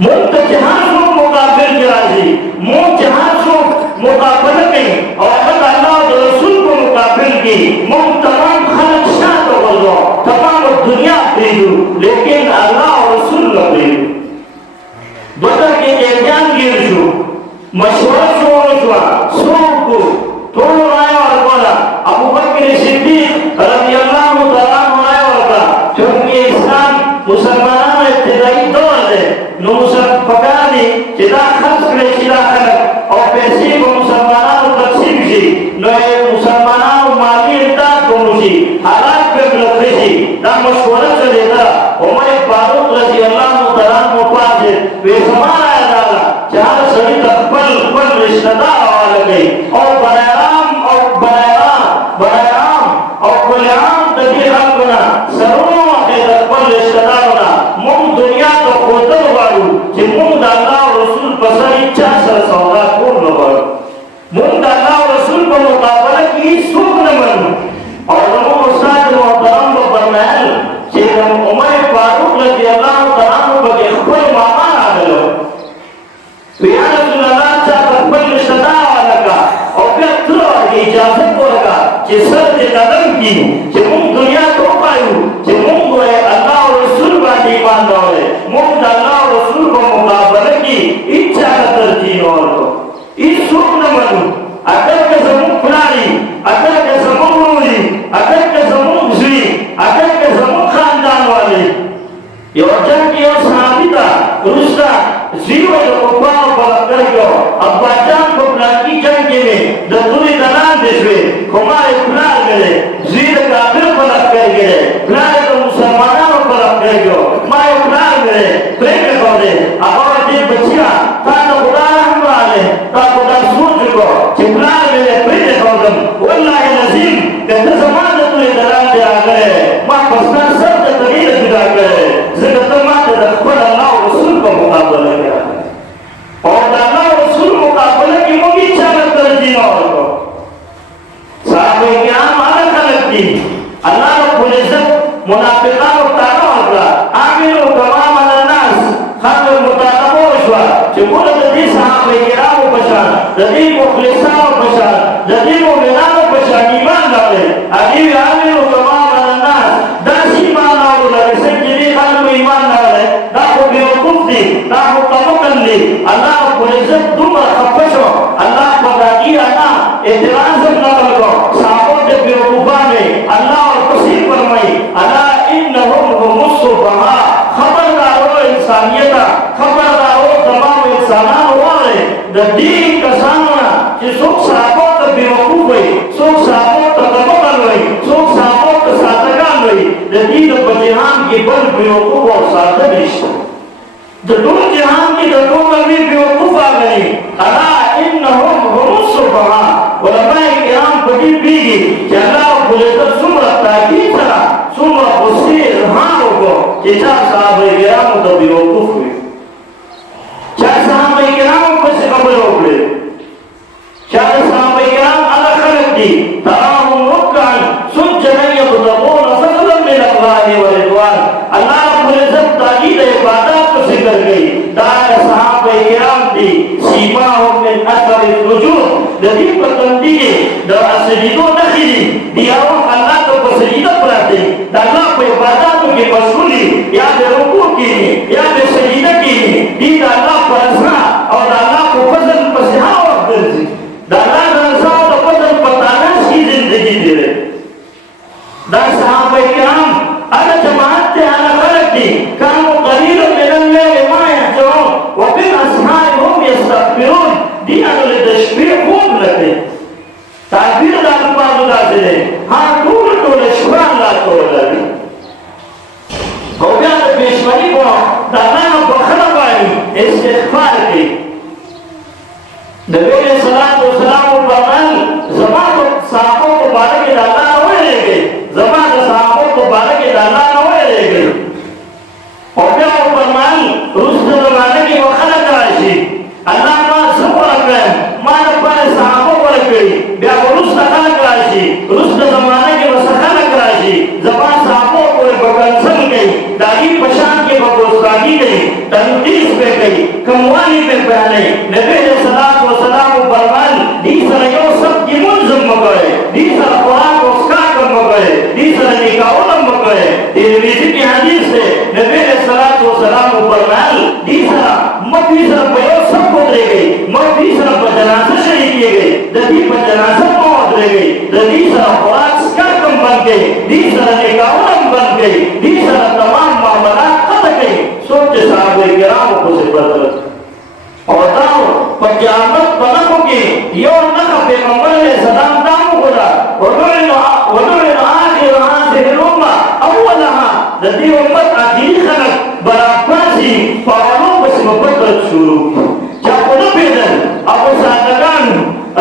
मुल्क जहां सो मुकाबिल के राजी मुल्क जहां सो मुकाबल के और अल्लाह और रसूल को मुकाबिल की मुल्क तमाम खलक शाद हो तमाम दुनिया प्रियु लेकिन अल्लाह और रसूल न प्रियु बदर के ज्ञान गिर छो मशवरा सो को तोड़ आया और बोला अबू बकर सिद्दीक रज़ियल्लाहु तआला अन्हु का क्योंकि इस्लाम मुसलमानों में इब्तिदाई दौर है नो मुसलमान पकाने चिदा खर्च करे चिदा खर्च और पैसे को मुसलमानों को तकसीम सी नो मुसलमानों माली इम्दाद को मुसी हालात पे लगे सी ना मशवरा चले था उमर फारूक रज़ियल्लाहु तआला अन्हु पास वे समाना है दादा चार सदी तक पल रिश्तेदार वाले गए और बराम और बलियाम तभी हम बना सरों के दरबार रिश्तेदार बना मुंह दुनिया तो खोदर वालू कि मुंह अल्लाह और रसूल पसर इच्छा सर सौदा पूर्ण वालू मुंह अल्लाह और रसूल को मुकाबला की सूख न बनू और वो उस्ताद मोहतरम को फरमाया कि उमर फारूक रज़ियल्लाहु तआला अन्हु के खुद मामा आ गए या रसूल अल्लाह चाहे खुद रिश्तेदार वाला का और फिर तो इजाजत को लगा कि सर के कदम की कि मुंह दुनिया तो पायु कि मुंह को अल्लाह और रसूल का ईमान लाए मुंह अल्लाह और रसूल को मुकाबला की इच्छा तरजीह और इस सुख न बनू अगर के समूह फुलानी अगर के समूह रूली अगर के समूह घुसरी अगर के समूह खानदान वाले योजना की और साबिता रुस्ता जीवन को पाव कर गयो अब बच्चान को प्लाकी जंग में दतुरी दलाल देशवे हमारे प्लान में जीर काफिर को लग कर गए प्लान तो मुसलमानों को लग कर गयो माय प्लान में प्रेम को दे अब और दिन बच्चियां तानो खुदा हम वाले ता खुदा सूझ को चिपला में प्रेम को दम वल्लाहि नजीम कहते समाज तो दलाल दे आ गए मां बसना सब तकदीर जुदा गए जिंदगी में तो खुदा अल्लाह और रसूल को मुकाबला किया और अल्लाह और रसूल मुकाबले की मुझे इच्छा तरजीह और को साहब क्या माना करती अल्लाह रब्बुल इज्जत मुनाफिका को तारा होगा आमिर तमाम अन्नास खाल मुतालबो हुआ कि बोले जदी साहब क्या वो पहचान जदी मुखलिसा वो पहचान जदी मुमिना वो पहचान ईमान डाले अभी आमिर तमाम अन्नास दासी माना वो लगे से जिन्हें खाल में ईमान डाले ना वो बेवकूफ दी ना वो कमकन दी अल्लाह रब्बुल इज्जत तुम खपशो अल्लाह को दादी आना इतराज न करो साहब के बेवकूफा में अल्लाह और तस्लीम फरमाई अला इन्नहुम हुमुस्सुफहा खबरदार हो इंसानियत खबरदार हो तमाम इंसानां वाले द दीन का सामना कि सुख साहब तो बेवकूफ हुई सुख साहब तो कमकन हुई सुख साहब तो सातगान हुई द दीन बजहान की बल बेवकूफ और सातग रिश्ता दो जहां की दो में बेवकूफ आ गई अला इन्नहुम हुमुस्सुफहा उलमाए किराम बड़ी बीगी अल्लाह बुलेतर सुमरा ताकीद करा सुमरा बसीर हां को कि चार साहब किराम तो बेवकूफ हुए चार साहब किराम को से खबर हो गए चार साहब किराम अलग खलक दी तराहुम रुकन सुजदन यतदबून फजलन मिन अल्लाह व रिदवान अल्लाह बुलेतर ताकीद इबादत को जिक्र गई दार साहब किराम दी सीमा हो मिन अथर रुजूद ददी पतंदी द असलीदो नखली दियाओ अल्लाह तो पसलीदा पराते अल्लाह को इबादत के मशगूली या दे रुकू की या दे सजीदा की दी अल्लाह परसा और अल्लाह को फजल पसहा और दर्जी अल्लाह रजा और फजल पताना की जिंदगी दे रहे दा साहब किराम अल जमात ते अल खलक दी कानो कलील मिन अल-लैल मा यहजून व बिल असहारिहुम यस्तगफिरून दी अगले दशबीर खूब लगे ताबीर दा अल्फाज दाजे हां टूल शुक्र अल्लाह को लगे हो गया तो पेशवाई को दाना कमवानी में बयाने नबी सल्लल्लाहु अलैहि वसल्लम फरमान दीसर यो सब की मुंजम मगए दीसर कुरान उसका कम मगए दीसर निकाउलम मगए तिरमिजी की हदीस से नबी सल्लल्लाहु अलैहि वसल्लम फरमान दीसर मदीसर पयो सब को दे गई मदीसर बजनासा शरीक किए गए ददी बजनासा मौत ले गई दीसर कुरान उसका कम बन गए दीसर निकाउलम बन गई दीसर तमाम मामला खत्म गई सोच साहब किराम को से बदल और ताऊ पजामत बनों की यो नका पैगंबर ने सलाम दामो खुदा वदुरना आखिर हासिल उम्मा अव्वलहा ददी उम्मत आखिरी खलक बराफासी पावलों बस मबदल शुरू चापोलो बेदन अबू सादगान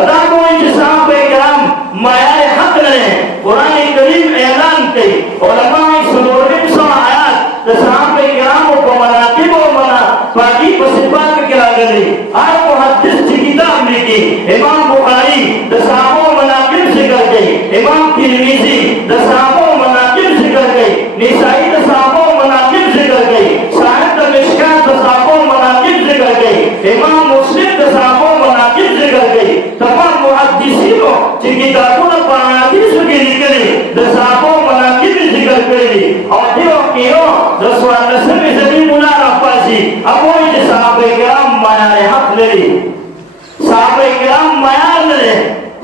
अदा कोई साहब किराम माया हक ने कुरान करीम ऐलान की उलमा सुनोरिम सा आयात साहब किराम को मनातिब और मना बाकी बसिबात किया गई आज मुहद्दिस की किताब लिखी इमाम बुखारी दसाबो मनाकिब जिक्र गई इमाम तिरमिजी दसाबो मनाकिब जिक्र गई निसाई दसाबो मनाकिब जिक्र गई साहिब मिशकात दसाबो मनाकिब जिक्र गई इमाम मुस्लिम दसाबो मनाकिब जिक्र गई तमाम मुहद्दिसों की किताबों में हदीस की निकली दसाबो मनाकिब जिक्र गई और जो कियो रसूल नबी सदी मुनारा पासी अब वो साहबे किराम माया हक ले साहबे किराम माया ले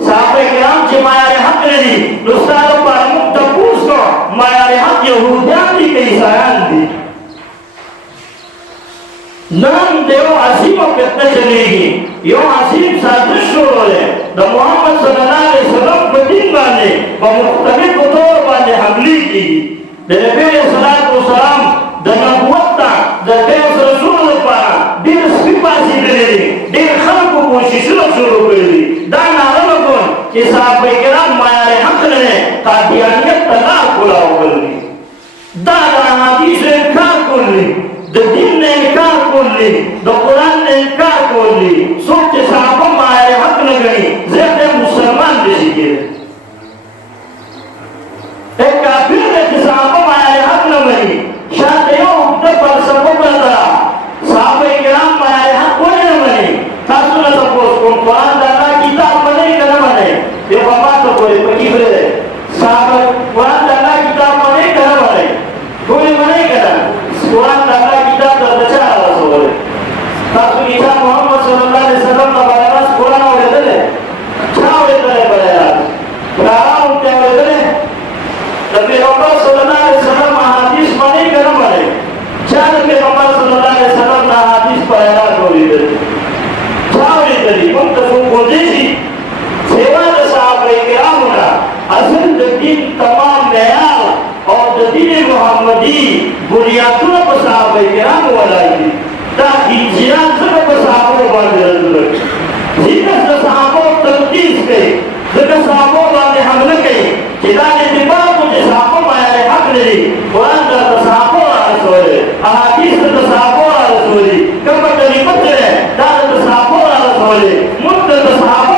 साहबे किराम जे माया हक ले दोस्तों पर मुक्तपूस को माया हक यहूदियां दी के ईसाइयां दी नाम देव असीमों कितने चलेगी यो असीम साजिश शुरू है द मोहम्मद सल्लल्लाहु अलैहि वसल्लम को दिन बाने व मुख्तलिफ तौर बाने हमली की नबी सल्लल्लाहु अलैहि वसल्लम द नबुवत द देव रसूल पारा दिन सिपासी दे दिन खल्क को शिशु शुरू करी दाना रमगोन कि साहब किराम माया हक ने कादियानियत तलाक बुलाओ करी दादा हदीस इनकार करली द दिन ने इनकार करली द कुरान ने इनकार करली सोच साहब माया हक ने गई जैसे मुसलमान बेसिके एक काफिर ने साहब माया हक न गई शादियों उठते पर सबको बता साहब किराम माया हक कोई न बने तासुना सपोज को कुरान दाना किताब बने न बने ये बाबा तो कोई पकीबरे साहब कुरान दाना किताब बने न बने कोई बने करा कुरान दाना किताब तो बचा रहा सो बोले तासु ईसा मोहम्मद सल्लल्लाहु अलैहि वसल्लम का बयान कुरान और दे छाव दे बयान कुरान क्या दे नबी मोहम्मद सल्लल्लाहु अलैहि वसल्लम हदीस बने न बने चार के नंबर सल्लल्लाहु अलैहि वसल्लम ना हदीस पर ऐलान हो रही है चावली तरी मुंतफु कोदेसी सेवा द साहब किराम ना असल दिन तमाम नयाल और दिन मुहम्मदी बुनियादों पर साहब किराम वालाई ताकि जिना सब पर साहब वाले जरूरत जिस साहब तंकीस के जिस साहब वाले हमले के जिना ने दिमाग को साहब माया हक ले कुरान द साहब सोरे अहादीस द साहब सोरे कब तरी बचरे दाद द साहब सोरे मुद्द द साहब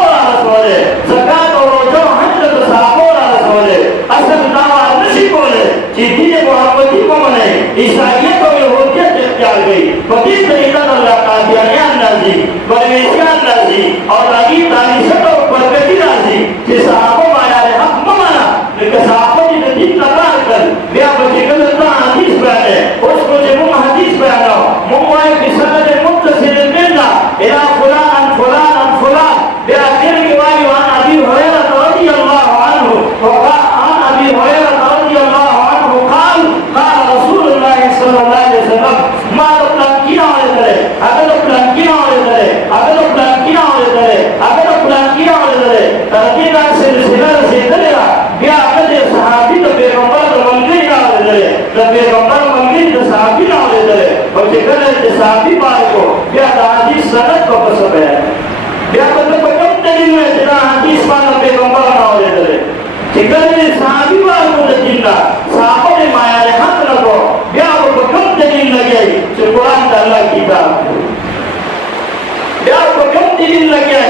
सोरे ज़कात और रोज़ा हज द साहब सोरे असल दावा नशी बोले कि दीन मोहम्मदी को मने ईसाईयत और यहूदियत इख्तियार गई फकीर तरीका अल्लाह कादियानियां नाजी परवेशियां नाजी और आगे तारीशत और बरकती नाजी कि साहब माया हक माना लेकिन साहब की दिन तकरार कर मैं बच्चे को हदीस बयान उसको जब हदीस बयान मुंबई की सनद मुत्तसिल बिल्ला इला फुलान फुलान फुलान बिआखिर की वाली वान अबी हुरैरा रज़ियल्लाहु अन्हु वक़ान अबी हुरैरा रज़ियल्लाहु अन्हु قال قال رسول الله صلى الله عليه وسلم ما प्लान किया हो करे अगर प्लान किया हो करे अगर प्लान किया हो करे अगर प्लान किया हो करे तरीका से सिलसिला से चलेगा क्या अगर सहाबी तो पैगंबर मंदिर का हो करे तो पैगंबर मंदिर तो सहाबी ना हो करे और जेकर सहाबी पार को क्या हदीस सनद को पसंद है क्या मतलब कम तरीके में जितना हदीस पार पैगंबर ना हो करे जेकर सहाबी पार को जिंदा साहब ने माया हक न को क्या वो कम तरीके लगे जो कुरान अल्लाह की किताब क्या वो कम तरीके लगे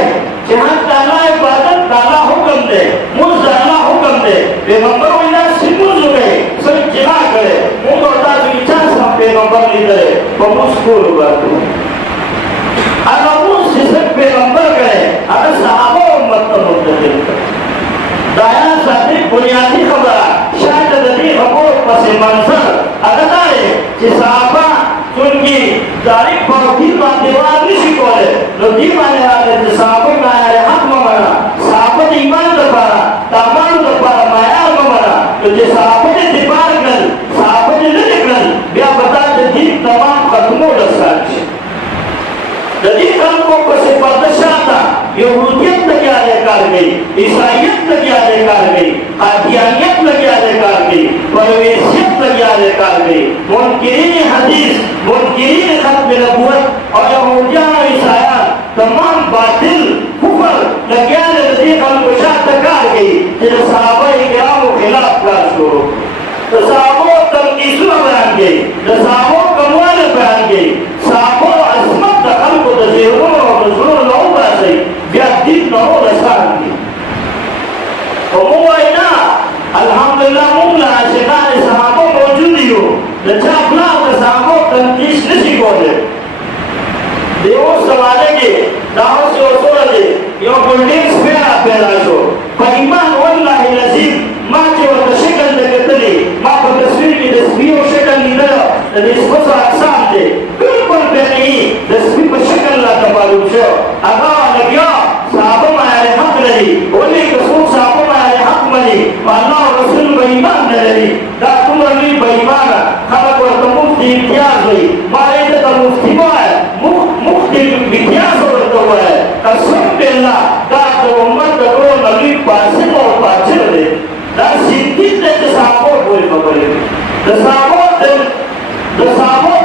जहां ताला इबादत ताला हुक्म दे मुझ ताला हुक्म दे पैगंबर विना सिमुल जुगे सब जिना करे मुझ होता जो इच्छा सब पैगंबर ली करे वो मुस्कुर बात अगर उस सिसक पैगंबर गए अगर सहाबा उम्मत का मुंतजिर दाया साथी बुनियादी खबर शायद नदी खबर पस मंजर अगर आए कि सहाबा चुनकी तारीख बहुत ही माध्यवार निशी कोले लोधी माने आले कि सहाबा में आए हक ममरा सहाबा ईमान दबारा तमाम दबारा माया ममरा तो जे सहाबा ने दीवार कर सहाबा ने नहीं कर बिया बता जे दिन तमाम खत्मो लसाच jadi kalau kau sepatutnya Yahudiat lagi ada karbi, Israeliat lagi ada karbi, Qadianiyat lagi ada karbi, Parwesiat lagi ada karbi, munkirin hadis, munkirin khat nubuwat, और यहूदिया और ईसाई तमाम बातिल कुफर लगे jadi kalau kau syatakan gay, jadi sahabat yang kamu khilaf kasih, तो sahabat तंकीसु बयान गए, तो sahabat कमवाल बयान गए, sahabat असमत दखल को दजेरो और दजरो नौ बासे बियादित नौ रसांगी। और मुआइना अल्हम्दुलिल्लाह मुला शिकार sahabat मौजूद ही हो, लचापला तो sahabat तंकीस नहीं कोले। देवो समाजे के दाव से ओसोले यो बिल्डिंग्स पे आपेलाशो, परिमान वल्लाहि नसीब माँ के वो तशक्कल लगतली माँ को तस्वीर की तस्वीर और शक्ल निदर इसको साक्षात दे बिल्कुल बेनी तस्वीर पर शक्ल ला तबारुक शो अगर लगिया साहब मारे हक नहीं ओले कसम साहब मारे हक मनी अल्लाह रसूल बेईमान नहीं दातुम अली बेईमान खाना को तो मुफ्ती इम्तियाज हुई मारे तो मुफ्ती है मुफ्ती इम्तियाज होता हुआ है कसम बेल्ला दातु उम्मत को नबी पासे और पाचे ले dan sintis dan sahabat boleh berbalik. Sahabat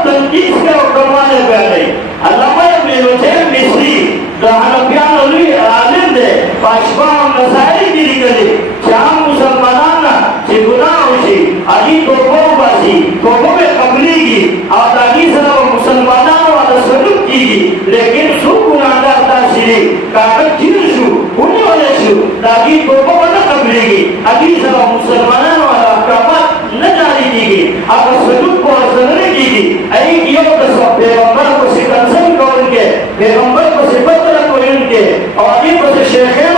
dan kisah orang berbalik. Allah yang meluncur misi dan harapan oleh alim deh. Pasca Nasai diri kali. Jam Musalmanan cigunaw si adi tobo basi tobo में कबलीगी और ताकि सब मुसलमानों वाला सलूक कीगी लेकिन सुकून अंदर ताशीरी कागज जीर्षु उन्हीं वाले शु ताकि tobo वाला कबलीगी अभी सब मुसलमानों वाला कामत न जारी कीगी अगर सलूक को असरने कीगी ऐ कियो तो सब पैगंबर को सिकंसन को उनके पैगंबर को सिपत्र को उनके और ये को शेखें